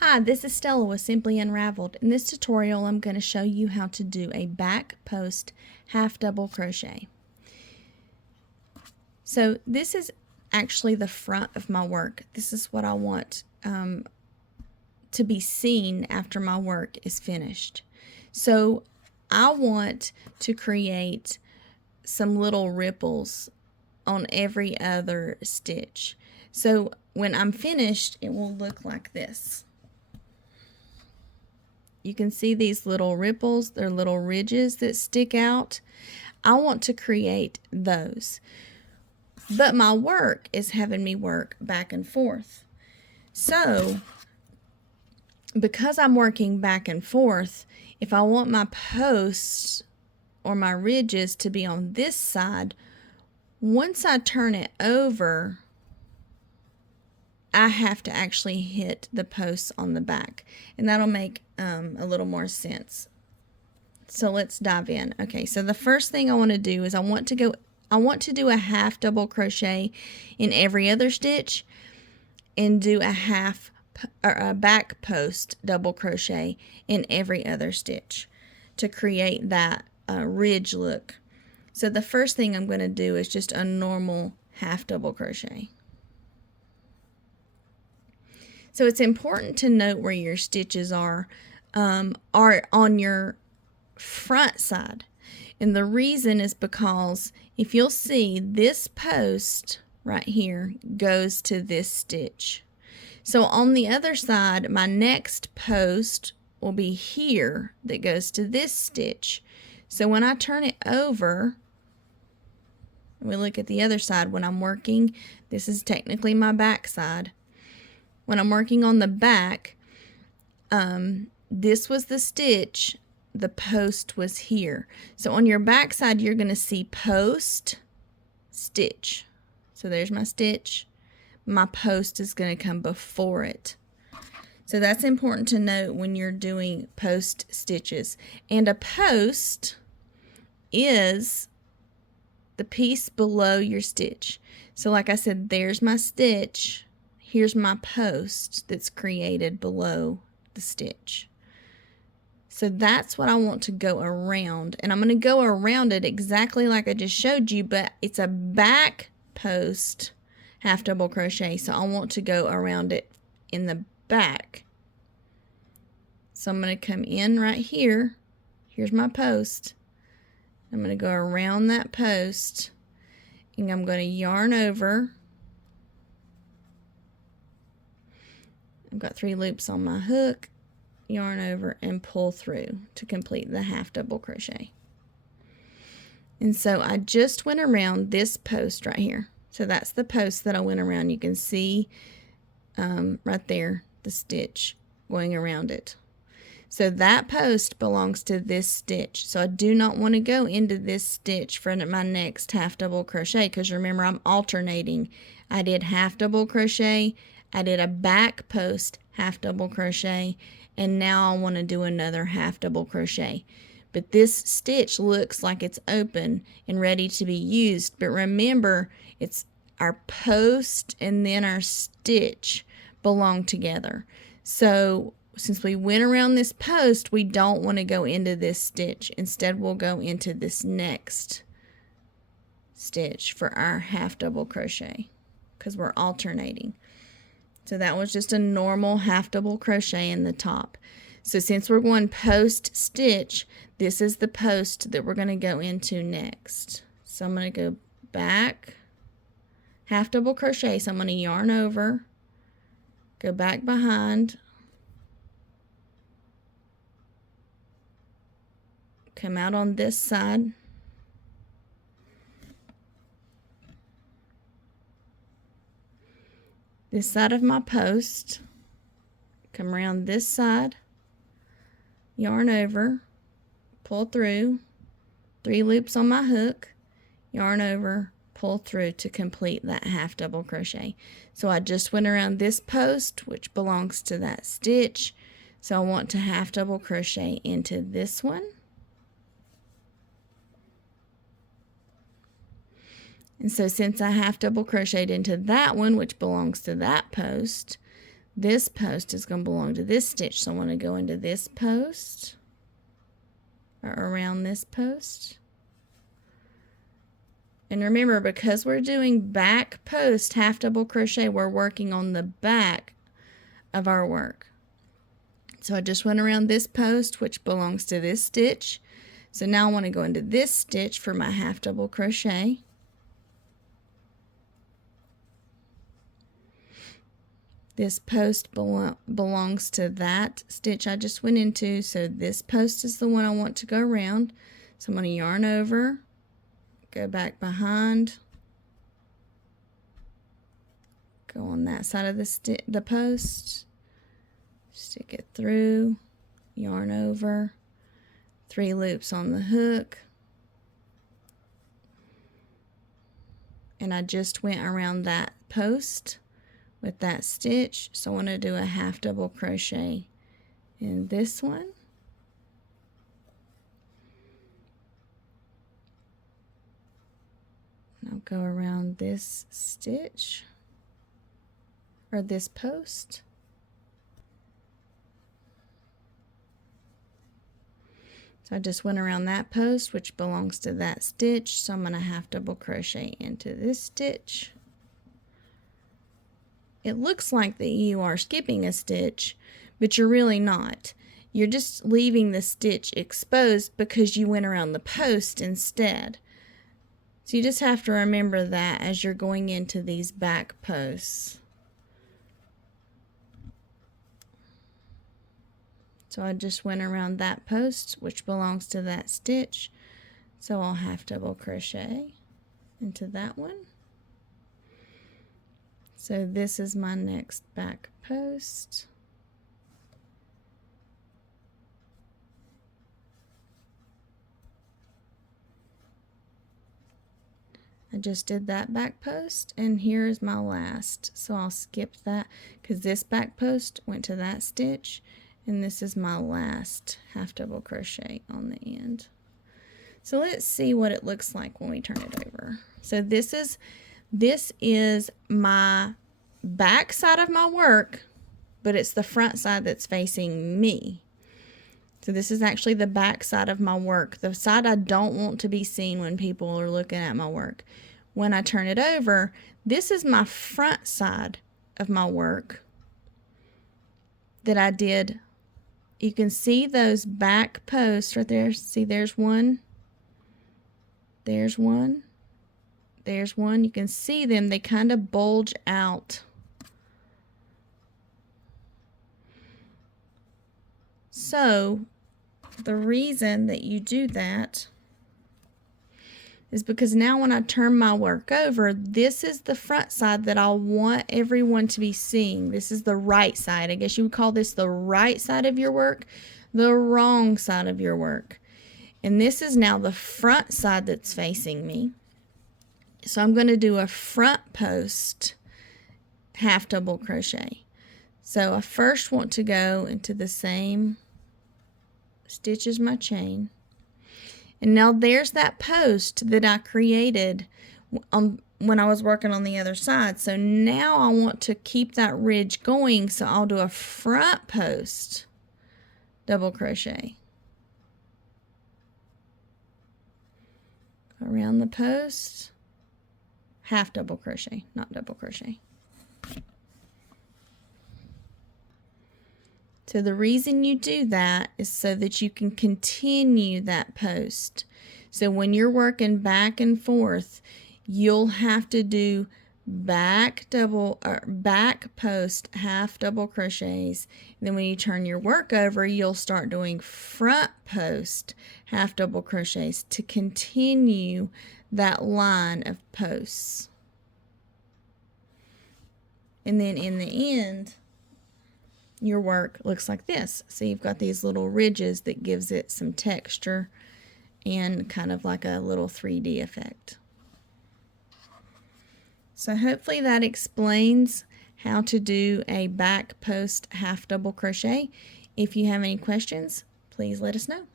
Hi, this is Stella with Simply Unraveled. In this tutorial, I'm going to show you how to do a back post half double crochet. So this is actually the front of my work. This is what I want to be seen after my work is finished. So I want to create some little ripples on every other stitch. So when I'm finished, it will look like this. You can see these little ripples, they're little ridges that stick out. I want to create those. But my work is having me work back and forth. So, because I'm working back and forth, if I want my posts or my ridges to be on this side, once I turn it over, I have to actually hit the posts on the back, and that'll make a little more sense. So let's dive in. Okay, so the first thing I want to do is I want to do a half double crochet in every other stitch and do a back post double crochet in every other stitch to create that ridge look. So the first thing I'm going to do is just a normal half double crochet. So it's important to note where your stitches are on your front side. And the reason is because if you'll see, this post right here goes to this stitch. So on the other side, my next post will be here that goes to this stitch. So when I turn it over, we look at the other side when I'm working. This is technically my back side. When I'm working on the back, this was the stitch, the post was here. So on your back side, you're going to see post, stitch. So there's my stitch. My post is going to come before it. So that's important to note when you're doing post stitches. And a post is the piece below your stitch. So like I said, there's my stitch. Here's my post that's created below the stitch. So that's what I want to go around. And I'm going to go around it exactly like I just showed you, but it's a back post half double crochet. So I want to go around it in the back. So I'm going to come in right here. Here's my post. I'm going to go around that post and I'm going to yarn over. I've got 3 loops on my hook, yarn over, and pull through to complete the half double crochet. And so I just went around this post right here. So that's the post that I went around. You can see right there the stitch going around it. So that post belongs to this stitch. So I do not want to go into this stitch for my next half double crochet, because remember, I'm alternating. I did half double crochet, I did a back post half double crochet, and now I want to do another half double crochet. But this stitch looks like it's open and ready to be used. But remember, it's our post and then our stitch belong together. So since we went around this post, we don't want to go into this stitch. Instead, we'll go into this next stitch for our half double crochet because we're alternating. So that was just a normal half double crochet in the top. So since we're going post stitch, this is the post that we're going to go into next. So I'm going to go back, half double crochet. So I'm going to yarn over, go back behind, come out on this side, this side of my post, come around this side, yarn over, pull through, 3 loops on my hook, yarn over, pull through to complete that half double crochet. So I just went around this post, which belongs to that stitch. So I want to half double crochet into this one. And so since I half double crocheted into that one, which belongs to that post, this post is going to belong to this stitch. So I want to go into this post, or around this post. And remember, because we're doing back post half double crochet, we're working on the back of our work. So I just went around this post, which belongs to this stitch. So now I want to go into this stitch for my half double crochet. This post belongs to that stitch I just went into, so this post is the one I want to go around. So I'm going to yarn over, go back behind, go on that side of the post, stick it through, yarn over, 3 loops on the hook, and I just went around that post with that stitch. So I want to do a half double crochet in this one, and I'll go around this stitch, or this post. So I just went around that post, which belongs to that stitch, so I'm going to half double crochet into this stitch. It looks like that you are skipping a stitch, but you're really not. You're just leaving the stitch exposed because you went around the post instead. So you just have to remember that as you're going into these back posts. So I just went around that post, which belongs to that stitch. So I'll half double crochet into that one. So this is my next back post. I just did that back post, and here is my last. So I'll skip that because this back post went to that stitch, and this is my last half double crochet on the end. So let's see what it looks like when we turn it over. So this is my back side of my work, but it's the front side that's facing me. So this is actually the back side of my work, the side I don't want to be seen when people are looking at my work. When I turn it over, this is my front side of my work that I did. You can see those back posts right there. See, there's one. There's one. There's one. You can see them. They kind of bulge out. So the reason that you do that is because now when I turn my work over, this is the front side that I want everyone to be seeing. This is the right side. I guess you would call this the right side of your work, the wrong side of your work. And this is now the front side that's facing me. So I'm going to do a front post half double crochet. So I first want to go into the same stitch as my chain. And now there's that post that I created when I was working on the other side. So now I want to keep that ridge going, so I'll do a front post double crochet around the post, half double crochet, not double crochet. So the reason you do that is so that you can continue that post. So when you're working back and forth, you'll have to do back post half double crochets. And then when you turn your work over, you'll start doing front post half double crochets to continue that line of posts. And then in the end, your work looks like this. So you've got these little ridges that gives it some texture and kind of like a little 3D effect. So hopefully that explains how to do a back post half double crochet. If you have any questions, please let us know.